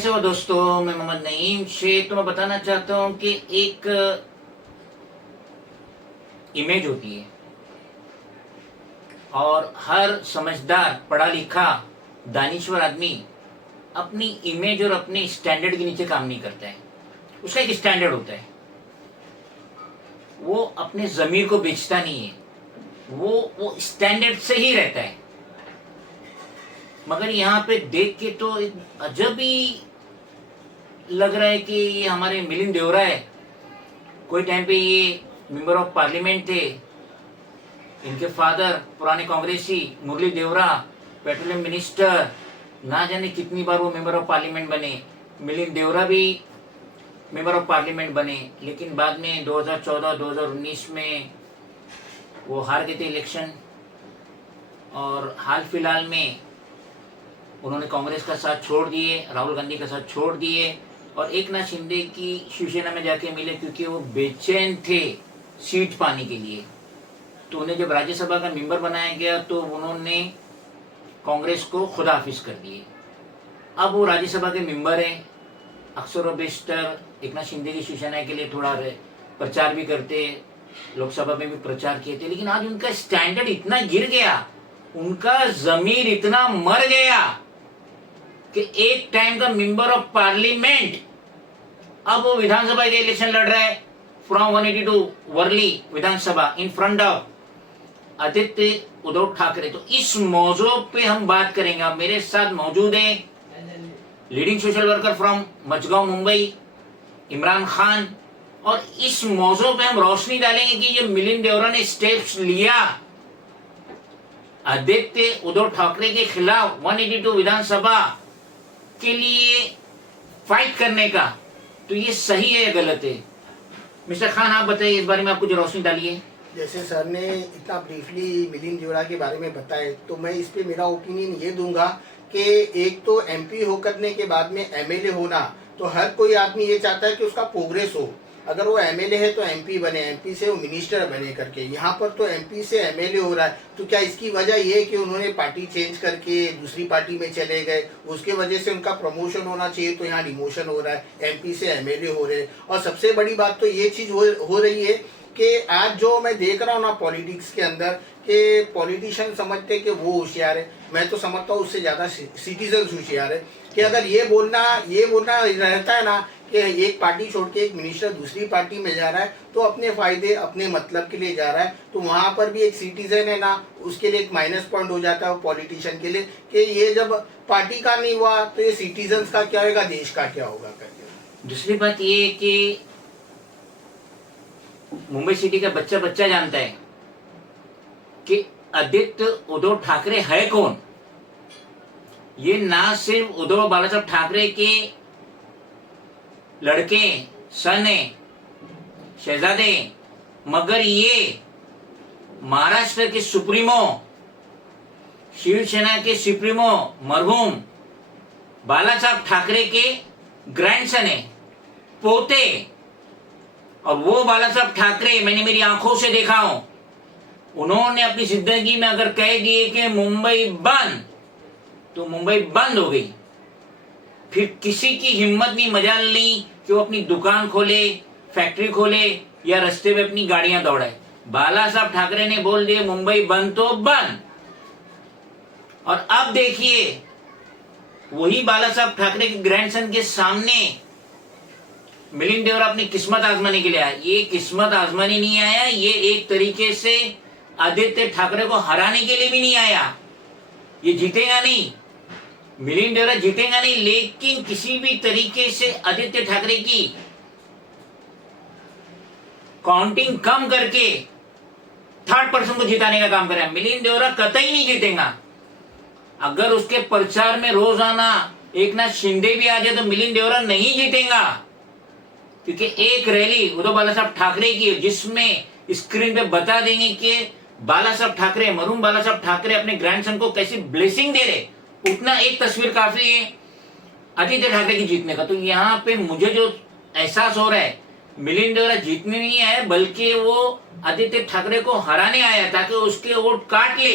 कैसे हो दोस्तों। मैं मोहम्मद नईम शेख। तो मैं बताना चाहता हूँ कि एक इमेज होती है और हर समझदार पढ़ा लिखा दानिश्वर आदमी अपनी इमेज और अपने स्टैंडर्ड के नीचे काम नहीं करता है। उसका एक स्टैंडर्ड होता है, वो अपने ज़मीर को बेचता नहीं है, वो स्टैंडर्ड से ही रहता है। मगर यहाँ पे देख के तो एक अजब ही लग रहा है कि ये हमारे मिलिंद देवरा है। कोई टाइम पे ये मेंबर ऑफ पार्लियामेंट थे, इनके फादर पुराने कांग्रेसी मुरली देवरा पेट्रोलियम मिनिस्टर, ना जाने कितनी बार वो मेंबर ऑफ पार्लियामेंट बने। मिलिंद देवरा भी मेंबर ऑफ पार्लियामेंट बने, लेकिन बाद में 2014-2019 में वो हार गए थे इलेक्शन। और हाल फिलहाल में उन्होंने कांग्रेस का साथ छोड़ दिए, राहुल गांधी का साथ छोड़ दिए और एकनाथ शिंदे की शिवसेना में जाके मिले, क्योंकि वो बेचैन थे सीट पाने के लिए। तो उन्हें जब राज्यसभा का मेंबर बनाया गया तो उन्होंने कांग्रेस को खुदाफिज कर दिए। अब वो राज्यसभा के मेंबर हैं, अक्सर व बेशतर एकनाथ शिंदे की शिवसेना के लिए थोड़ा प्रचार भी करते, लोकसभा में भी प्रचार किए थे। लेकिन आज उनका स्टैंडर्ड इतना गिर गया, उनका जमीर इतना मर गया कि एक टाइम का मेंबर ऑफ पार्लियामेंट अब वो विधानसभा के इलेक्शन लड़ रहा है फ्रॉम 182 वर्ली विधानसभा in front of Aaditya Uddhav Thackeray. तो इस मौजू पे हम बात करेंगे। अब मेरे साथ मौजूद है leading social worker from Machgaon Mumbai Imran Khan, और इस मौजू पे हम रोशनी डालेंगे कि जो मिलिंद देवरा ने स्टेप्स लिया आदित्य उद्धव ठाकरे के खिलाफ 182 विधानसभा के लिए फाइट करने का, तो ये सही है या गलत है? मिस्टर खान, आप बताइए, इस बारे में आप कुछ रोशनी डालिए। जैसे सर ने इतना ब्रीफली मिलिंद देवरा के बारे में बताया, तो मैं इस पे मेरा ओपिनियन ये दूंगा कि एक तो एमपी होने के बाद में एमएलए होना, तो हर कोई आदमी ये चाहता है कि उसका प्रोग्रेस हो। अगर वो एमएलए है तो एमपी बने, एमपी से वो मिनिस्टर बने करके। यहाँ पर तो एमपी से एमएलए हो रहा है, तो क्या इसकी वजह ये है कि उन्होंने पार्टी चेंज करके दूसरी पार्टी में चले गए, उसके वजह से उनका प्रमोशन होना चाहिए, तो यहाँ डिमोशन हो रहा है, एमपी से एमएलए हो रहे हैं। और सबसे बड़ी बात तो ये चीज़ हो रही है कि आज जो मैं देख रहा हूँ ना पॉलिटिक्स के अंदर, कि पॉलिटिशियन समझते हैं कि वो होशियार है। मैं तो समझता हूँ उससे ज़्यादा सिटीजन्स होशियार है। कि अगर ये बोलना रहता है ना कि एक पार्टी छोड़ के एक मिनिस्टर दूसरी पार्टी में जा रहा है, तो अपने फायदे अपने मतलब के लिए जा रहा है, तो वहाँ पर भी एक सिटीजन है ना, उसके लिए एक माइनस पॉइंट हो जाता है पॉलिटिशियन के लिए कि ये जब पार्टी का नहीं हुआ तो ये सिटीजन्स का क्या होगा, देश का क्या होगा करके। दूसरी बात ये कि मुंबई सिटी का बच्चा बच्चा जानता है कि आदित्य उद्धव ठाकरे है कौन। ये ना सिर्फ उद्धव बाला साहब ठाकरे के लड़के सन है, शहजादे, मगर ये महाराष्ट्र के सुप्रीमो, शिवसेना के सुप्रीमो मरहूम बाला साहब ठाकरे के ग्रैंडसन है, पोते। और वो बाला साहब ठाकरे मैंने मेरी आंखों से देखा हूं, उन्होंने अपनी जिंदगी में अगर कह दिए कि मुंबई बंद, तो मुंबई बंद हो गई। फिर किसी की हिम्मत नहीं, मजाल नहीं कि वो अपनी दुकान खोले, फैक्ट्री खोले या रास्ते में अपनी गाड़ियां दौड़ाए। बाला साहब ठाकरे ने बोल दिए मुंबई बंद तो बंद। और अब देखिए वही बाला साहब ठाकरे के ग्रैंडसन के सामने मिलिंद देवरा अपनी किस्मत आजमाने के लिए आया। ये किस्मत आजमाने नहीं आया, ये एक तरीके से आदित्य ठाकरे को हराने के लिए भी नहीं आया। ये जीतेगा नहीं, मिलिंद देवरा जीतेगा नहीं, लेकिन किसी भी तरीके से आदित्य ठाकरे की काउंटिंग कम करके थर्ड पर्सन को जिताने का काम करेगा। मिलिंद देवरा कतई नहीं जीतेगा। अगर उसके प्रचार में रोजाना एकनाथ शिंदे भी आ जाए तो मिलिंद देवरा नहीं जीतेगा, क्योंकि एक रैली उद्धव बाला साहब ठाकरे की जिसमें स्क्रीन पे बता देंगे कि बाला साहब ठाकरे, मरहूम बाला साहब ठाकरे अपने ग्रैंडसन को कैसी ब्लेसिंग दे रहे, उतना एक तस्वीर काफी है आदित्य ठाकरे की जीतने का। तो यहाँ पे मुझे जो एहसास हो रहा है, मिलिंद देवरा जीतने नहीं आया बल्कि वो आदित्य ठाकरे को हराने आया ताकि उसके वोट काट ले,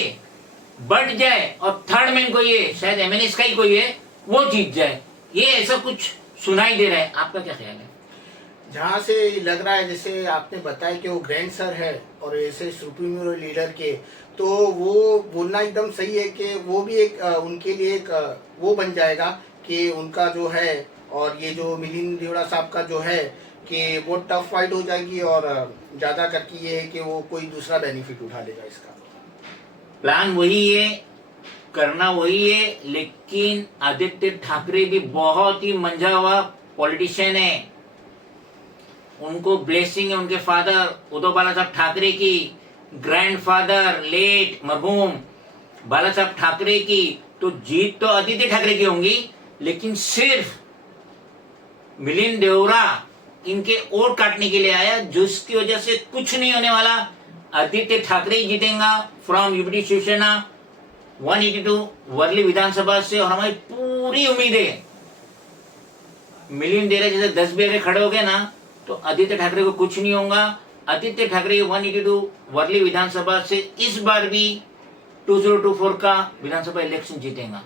बढ़ जाए और थर्ड मैन कोई है, शायद एमएनएस का ही कोई है, वो जीत जाए। ये ऐसा कुछ सुनाई दे रहा है, आपका क्या ख्याल है? जहाँ से लग रहा है, जैसे आपने बताया कि वो ग्रैंड सर है और ऐसे सुप्रीम लीडर के, तो वो बोलना एकदम सही है कि वो भी एक उनके लिए एक वो बन जाएगा कि उनका जो है, और ये जो मिलिंद देवड़ा साहब का जो है कि वो टफ फाइट हो जाएगी, और ज़्यादा करके ये है कि वो कोई दूसरा बेनिफिट उठा लेगा इसका। प्लान वही है, करना वही है, लेकिन आदित्य ठाकरे भी बहुत ही मंझा हुआ पॉलिटिशियन है। उनको ब्लेसिंग है उनके फादर उद्धव बाला साहब ठाकरे की, ग्रैंडफादर लेट मरहूम बाला साहब ठाकरे की। तो जीत तो आदित्य ठाकरे की होंगी, लेकिन सिर्फ मिलिंद देवरा इनके वोट काटने के लिए आया, जिसकी वजह से कुछ नहीं होने वाला। आदित्य ठाकरे जीतेगा फ्रॉम यूपीटी शिवसेना 182 वर्ली विधानसभा से, और हमारी पूरी उम्मीद है मिलिंद देवरा जैसे 10 भी अगर खड़े हो गए ना, तो आदित्य ठाकरे को कुछ नहीं होगा। आदित्य ठाकरे 182 वर्ली विधानसभा से इस बार भी 2024 का विधानसभा इलेक्शन जीतेगा।